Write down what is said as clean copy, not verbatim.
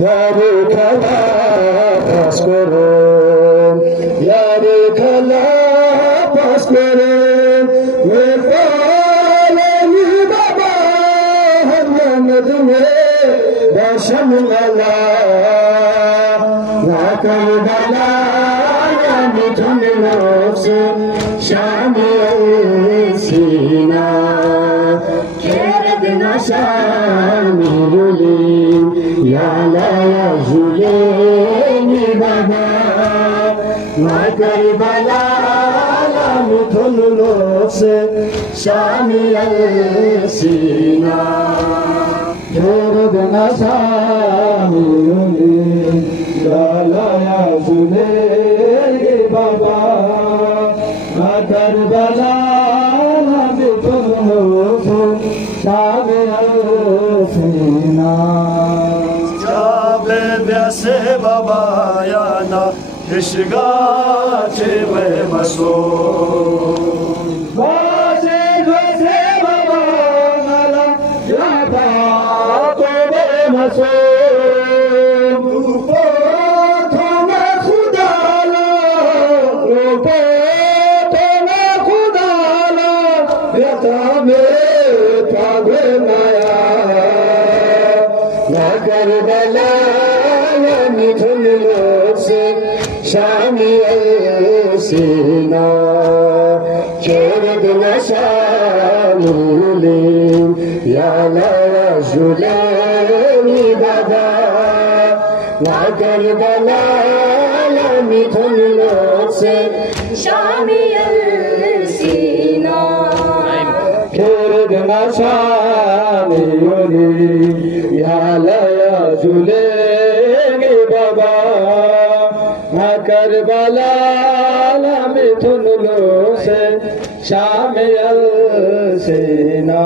यारे खला पास करे यारे खला पास करे मैं पालनी बाबा हरमद में दशम लला ना करबला या मिठुन लोग से शामिल सीना खेरद नशामिरुली या लाया जुलेनी बाबा ना करबला या मिठुन लोग से शामिल सीना खेरद नशामिरुली या लाया जुलेनी बाबा ना Karbala Jabe biase baba yana ishga chebe maso Base biase baba yana yada tobe maso Rupo thona khudala Rupo thona khudala Yata me pagwe maya ना करबला या मिठुन लोग से शामिल सीना खेरद नशामिरुली या लाया जुलेनी बाबा ना करबला या मिठुन लोग से शामिल सीना खेरद नशामिरुली या लाया जुलेनी बाबा ना करबला मिठुन लोग से शामिल सीना